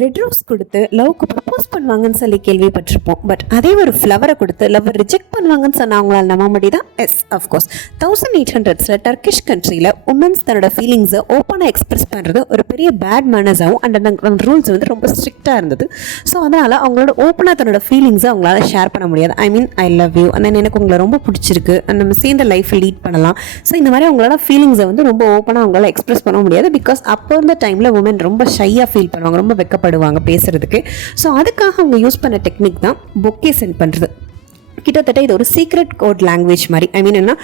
Red rose கொடுத்து லவ்க்கு propose பண்ணுவாங்கன்னு சொல்லி கேள்விப்பட்டிருப்போம். பட் அதே ஒரு ஃப்ளவரை கொடுத்து லவ் ரிஜெக்ட் பண்ணுவாங்கன்னு சொன்னால் அவங்களால நம்ப முடியுதா? Yes, of course. 1800s டர்க்கிஷ் கண்ட்ரியில் உமன்ஸ் தன்னோட ஃபீலிங்ஸை ஓப்பனாக எக்ஸ்பிரஸ் பண்ணுறது ஒரு பெரிய பேட் மேனர்ஸாகவும் அண்ட் அந்த ரூல்ஸ் வந்து ரொம்ப ஸ்ட்ரிக்டாக இருந்தது. ஸோ அதனால் அவங்களோட ஓப்பனாக தன்னோட ஃபீலிங்ஸை அவங்களால ஷேர் பண்ண முடியாது. ஐ மீன் ஐ லவ் யூ, அந்த எனக்கு உங்களை ரொம்ப பிடிச்சிருக்கு, நம்ம சேர்ந்த லைஃப்பை லீட் பண்ணலாம். ஸோ இந்த மாதிரி அவங்களோட ஃபீலிங்ஸை வந்து ரொம்ப ஓப்பனாக அவங்களால எக்ஸ்பிரஸ் பண்ண முடியாது. பிகாஸ் அப்போ இருந்த டைமில் உமன் ரொம்ப ஷையாக ஃபீல் பண்ணுவாங்க, ரொம்ப வெக்கப்படுவாங்க பேசுறதுக்கு. ஸோ அதுக்காக அவங்க யூஸ் பண்ண டெக்னிக் தான் பொக்கே சென்ட் பண்ணுறது. கிட்டத்தட்ட இது ஒரு சீக்ரெட் கோட் லாங்குவேஜ் மாதிரி. ஐ மீன் என்ன,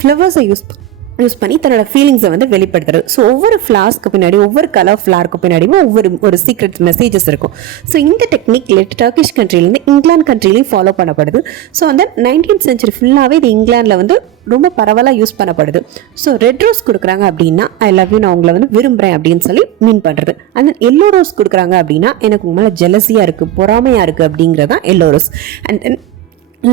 ஃப்ளவர்ஸை யூஸ் பண்ணி தன்னோட ஃபீலிங்ஸை வந்து வெளிப்படுத்துறது. ஸோ ஒவ்வொரு ஃப்ளார்ஸ்க்கு பின்னாடி, ஒவ்வொரு கலர் ஃப்ளாருக்கு பின்னாடியும் ஒரு சீக்ரெட் மெசேஜஸ் இருக்கும். ஸோ இந்த டெக்னிக் டர்க்கிஷ் கண்ட்ரிலேருந்து இங்கிலாந்து கண்ட்ரிலையும் ஃபாலோ பண்ணப்படுது. ஸோ அந்த 19th century ஃபுல்லாகவே இது இங்கிலாந்தில் வந்து ரொம்ப பரவலாக யூஸ் பண்ணப்படுது. ஸோ ரெட் ரோஸ் கொடுக்குறாங்க அப்படின்னா ஐ லவ் யூ, நான் உங்களை வந்து விரும்புகிறேன் அப்படின்னு சொல்லி மீன் பண்ணுறது. அண்ட் தென் எல்லோ ரோஸ் கொடுக்குறாங்க அப்படின்னா எனக்கு உங்க மேலே ஜெலஸியாக இருக்குது, பொறாமையாக இருக்குது அப்படிங்கிறதான் yellow rose. And then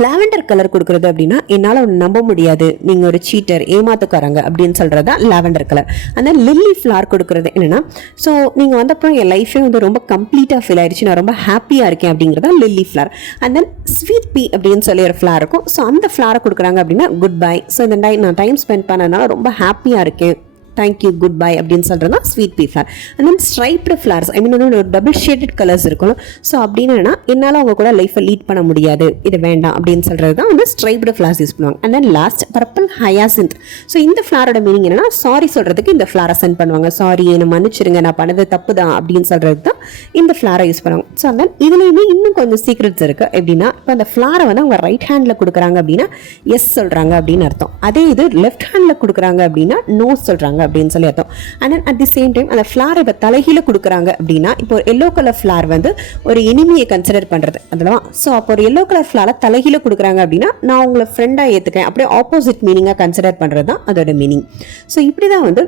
lavender colour கொடுக்குறது அப்படின்னா என்னால் ஒன்று நம்ப முடியாது, நீங்கள் ஒரு சீட்டர், ஏமாத்துக்காரங்க அப்படின்னு சொல்கிறது தான் லாவெண்டர் கலர். அந்த லில்லி ஃப்ளார் கொடுக்குறது என்னென்னா, ஸோ நீங்கள் வந்தப்பறம் என் லைஃபே வந்து ரொம்ப கம்ப்ளீட்டாக ஃபீல் ஆயிடுச்சு, நான் ரொம்ப ஹாப்பியாக இருக்கேன் அப்படிங்கிறது தான் lily flower. And then sweet pea அப்படின்னு சொல்லி ஒரு ஃப்ளார் இருக்கும். ஸோ அந்த ஃப்ளாரை கொடுக்குறாங்க அப்படின்னா குட் பை, ஸோ இந்த நான் டைம் ஸ்பெண்ட் பண்ணதுனால ரொம்ப ஹாப்பியாக இருக்கேன், தேங்க்யூ, குட் பை அப்படின்னு சொல்கிறது தான் sweet pea flower. And then striped flowers, I mean வந்து ஒரு டபுள் ஷேடட் கலர்ஸ் இருக்கணும். ஸோ அப்படின்னா என்னால் அவங்க கூட லைஃப்பை லீட் பண்ண முடியாது, இது வேண்டாம் அப்படின்னு சொல்கிறது தான் வந்து ஸ்ட்ரைப்டு ஃப்ளார்ஸ் யூஸ் பண்ணுவாங்க. And then last purple hyacinth. So இந்த ஃப்ளாரோட மீனிங் என்னன்னா, சாரி சொல்கிறதுக்கு இந்த ஃப்ளாரை சென்ட் பண்ணுவாங்க. சாரி, என்னை மன்னிச்சிருங்க, நான் பண்ணது தப்பு தான் அப்படின்னு சொல்கிறது தான் இந்த ஃப்ளாரை யூஸ் பண்ணுவாங்க. ஸோ அந்த இதுலேயுமே இன்னும் கொஞ்சம் சீக்ரெட்ஸ் இருக்குது. எப்படின்னா, இப்போ அந்த ஃப்ளாரை வந்து அவங்க ரைட் ஹேண்டில் கொடுக்குறாங்க அப்படின்னா எஸ் சொல்கிறாங்க அப்படின்னு அர்த்தம். அதே இது லெஃப்ட் ஹேண்டில் கொடுக்குறாங்க அப்படின்னா நோ சொல்கிறாங்க அப்படின்னு சொல்லி அர்த்தம். And at the same time அந்த ஃப்ளார் இப்போ தலைகீழ கொடுக்குறாங்க அப்படின்னா, இப்போ ஒரு எல்லோ கலர் ஃப்ளார் வந்து ஒரு எனிமியை கன்சிடர் பண்ணுறது அதெல்லாம். ஸோ அப்போ ஒரு எல்லோ கலர் ஃப்ளாரை தலைகீழ கொடுக்குறாங்க அப்படின்னா நான் உங்களை ஃப்ரெண்டாக ஏற்றுக்கிறேன், அப்படியே ஆப்போசிட் மீனிங்காக கன்சிடர் பண்ணுறது தான் அதோட மீனிங். ஸோ இப்படி தான் வந்து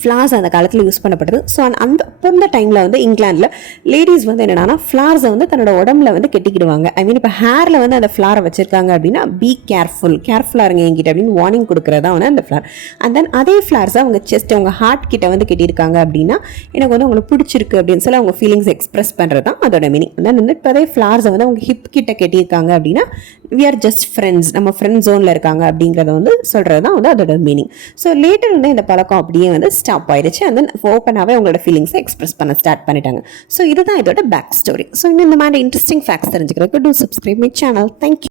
ஃப்ளார்ஸ் அந்த காலத்தில் யூஸ் பண்ணப்படுது. ஸோ அந்த அந்த டைமில் வந்து இங்கிலாந்தில் லேடிஸ் வந்து என்னென்னா ஃப்ளார்ஸை வந்து தன்னோட உடம்புல வந்து கெட்டிக்கிடுவாங்க. ஐ மீன் இப்போ ஹேரில் வந்து அந்த ஃப்ளாரை வச்சுருக்காங்க அப்படின்னா பி கேர்ஃபுல்லாக இருங்க என்கிட்ட அப்படின்னு வார்னிங் கொடுக்குறதா வந்து அந்த ஃப்ளார். அண்ட் தென் அதே ஃப்ளார்ஸை அவங்க செஸ்ட், அவங்க ஹார்ட் கிட்ட வந்து கெட்டியிருக்காங்க அப்படின்னா எனக்கு வந்து உங்களுக்கு பிடிச்சிருக்கு அப்படின்னு சொல்லி அவங்க ஃபீலிங்ஸ் எக்ஸ்பிரஸ் பண்ணுறது தான் அதோட மீனிங். தென் வந்து இப்போ அதே ஃப்ளார்ஸை வந்து அவங்க ஹிப் கிட்ட கெட்டியிருக்காங்க அப்படின்னா வி ஆர் ஜஸ்ட் ஃப்ரெண்ட்ஸ், நம்ம ஃப்ரெண்ட் ஜோனில் இருக்காங்க அப்படிங்கிறத வந்து சொல்கிறது தான் வந்து அதோட மீனிங். ஸோ லேட்டர் வந்து இந்த பழக்கம் அப்படியே வந்து ஸ்டாப் ஆயிடுச்சு. அண்ட் தென் ஓப்பனாகவே அவங்களோட ஃபீலிங்ஸை எக்ஸ்பிரஸ் பண்ண ஸ்டார்ட் பண்ணிட்டாங்க. ஸோ இதுதான் இதோட பேக் ஸ்டோரி. ஸோ இந்த மாதிரி இன்ட்ரெஸ்டிங் ஃபேக்ட்ஸ் தெரிஞ்சுக்கிறதுக்கு two subscribe my channel. Thank you.